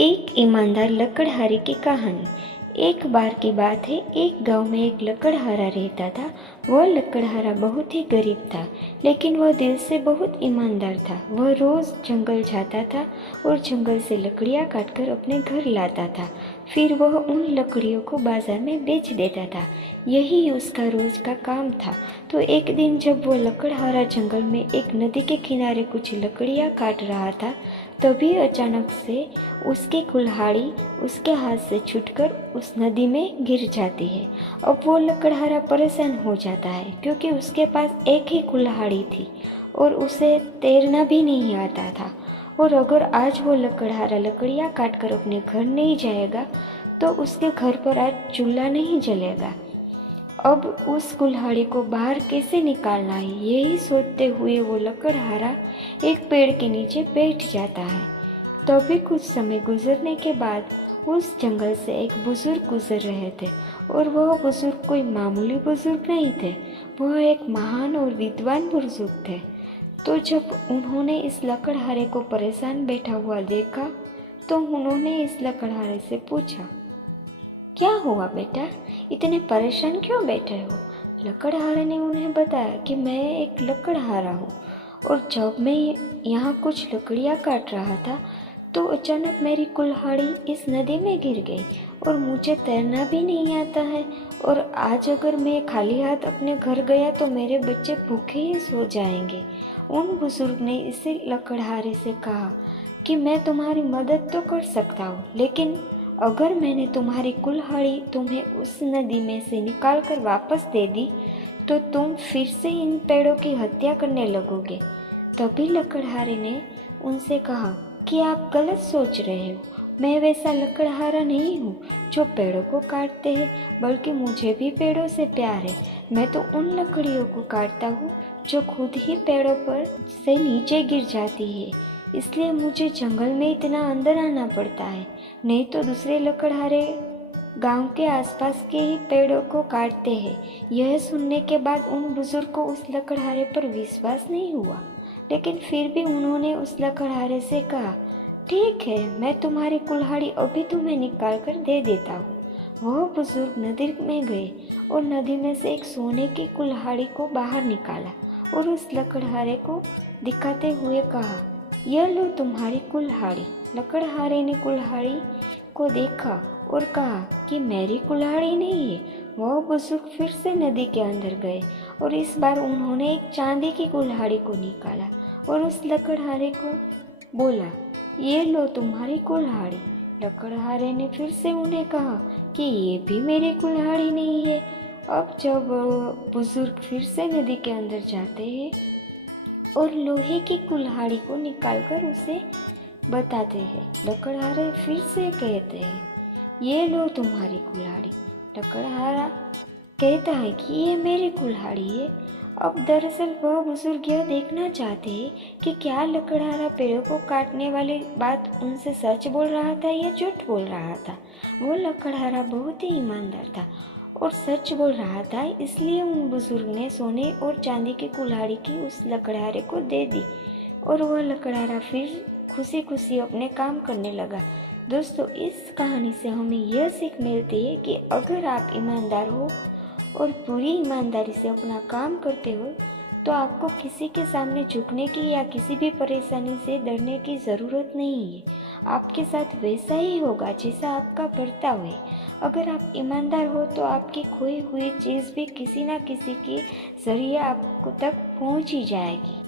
एक ईमानदार लकड़हारे की कहानी। एक बार की बात है, एक गांव में एक लकड़हारा रहता था। वह लकड़हारा बहुत ही गरीब था, लेकिन वह दिल से बहुत ईमानदार था। वह रोज़ जंगल जाता था और जंगल से लकड़ियाँ काटकर अपने घर लाता था। फिर वह उन लकड़ियों को बाजार में बेच देता था। यही उसका रोज़ का काम था। तो एक दिन जब वह लकड़हारा जंगल में एक नदी के किनारे कुछ लकड़ियाँ काट रहा था, तभी अचानक से उसकी कुल्हाड़ी उसके हाथ से छूटकर उस नदी में गिर जाती है। अब वो लकड़हारा परेशान हो जाता है, क्योंकि उसके पास एक ही कुल्हाड़ी थी और उसे तैरना भी नहीं आता था। और अगर आज वो लकड़हारा लकड़ियाँ काटकर अपने घर नहीं जाएगा तो उसके घर पर आज चूल्हा नहीं जलेगा। अब उस कुल्हाड़ी को बाहर कैसे निकालना है, यही सोचते हुए वो लकड़हारा एक पेड़ के नीचे बैठ जाता है। तभी कुछ समय गुजरने के बाद उस जंगल से एक बुजुर्ग गुजर रहे थे, और वह बुजुर्ग कोई मामूली बुजुर्ग नहीं थे, वह एक महान और विद्वान बुजुर्ग थे। तो जब उन्होंने इस लकड़हारे को परेशान बैठा हुआ देखा, तो उन्होंने इस लकड़हारे से पूछा, क्या हुआ बेटा, इतने परेशान क्यों बैठे हो? लकड़हारे ने उन्हें बताया कि मैं एक लकड़हारा हूँ, और जब मैं यहाँ कुछ लकड़ियाँ काट रहा था तो अचानक मेरी कुल्हाड़ी इस नदी में गिर गई, और मुझे तैरना भी नहीं आता है। और आज अगर मैं खाली हाथ अपने घर गया तो मेरे बच्चे भूखे ही सो जाएंगे। उन बुजुर्ग ने इसे लकड़हारे से कहा कि मैं तुम्हारी मदद तो कर सकता हूँ, लेकिन अगर मैंने तुम्हारी कुल्हाड़ी तुम्हें उस नदी में से निकाल कर वापस दे दी तो तुम फिर से इन पेड़ों की हत्या करने लगोगे। तभी लकड़हारे ने उनसे कहा कि आप गलत सोच रहे हो। मैं वैसा लकड़हारा नहीं हूँ जो पेड़ों को काटते हैं, बल्कि मुझे भी पेड़ों से प्यार है। मैं तो उन लकड़ियों को काटता हूँ जो खुद ही पेड़ों पर से नीचे गिर जाती है, इसलिए मुझे जंगल में इतना अंदर आना पड़ता है। नहीं तो दूसरे लकड़हारे गांव के आसपास के ही पेड़ों को काटते हैं। यह सुनने के बाद उन बुजुर्ग को उस लकड़हारे पर विश्वास नहीं हुआ, लेकिन फिर भी उन्होंने उस लकड़हारे से कहा, ठीक है, मैं तुम्हारी कुल्हाड़ी अभी तुम्हें निकाल कर दे देता हूँ। वह बुजुर्ग नदी में गए और नदी में से एक सोने की कुल्हाड़ी को बाहर निकाला और उस लकड़हारे को दिखाते हुए कहा, यह लो तुम्हारी कुल्हाड़ी। लकड़हारे ने कुल्हाड़ी को देखा और कहा कि मेरी कुल्हाड़ी नहीं है। वह बुजुर्ग फिर से नदी के अंदर गए और इस बार उन्होंने एक चांदी की कुल्हाड़ी को निकाला और उस लकड़हारे को बोला, ये लो तुम्हारी कुल्हाड़ी। लकड़हारे ने फिर से उन्हें कहा कि ये भी मेरी कुल्हाड़ी नहीं है। अब जब बुजुर्ग फिर से नदी के अंदर जाते हैं और लोहे की कुल्हाड़ी को निकालकर उसे बताते हैं, लकड़हारे फिर से कहते हैं, ये लो तुम्हारी कुल्हाड़ी। लकड़हारा कहता है कि ये मेरी कुल्हाड़ी है। अब दरअसल वह बुजुर्ग यह देखना चाहते हैं कि क्या लकड़हारा पेड़ों को काटने वाली बात उनसे सच बोल रहा था या झूठ बोल रहा था। वो लकड़हारा बहुत ही ईमानदार था और सच बोल रहा था, इसलिए उन बुजुर्ग ने सोने और चांदी की कुल्हाड़ी की उस लकड़हारे को दे दी और वह लकड़हारा फिर खुशी खुशी अपने काम करने लगा। दोस्तों, इस कहानी से हमें यह सीख मिलती है कि अगर आप ईमानदार हो और पूरी ईमानदारी से अपना काम करते हो तो आपको किसी के सामने झुकने की या किसी भी परेशानी से डरने की ज़रूरत नहीं है। आपके साथ वैसा ही होगा जैसा आपका बर्ताव है। अगर आप ईमानदार हो तो आपकी खोई हुई चीज़ भी किसी न किसी के ज़रिए आपको तक पहुंच ही जाएगी।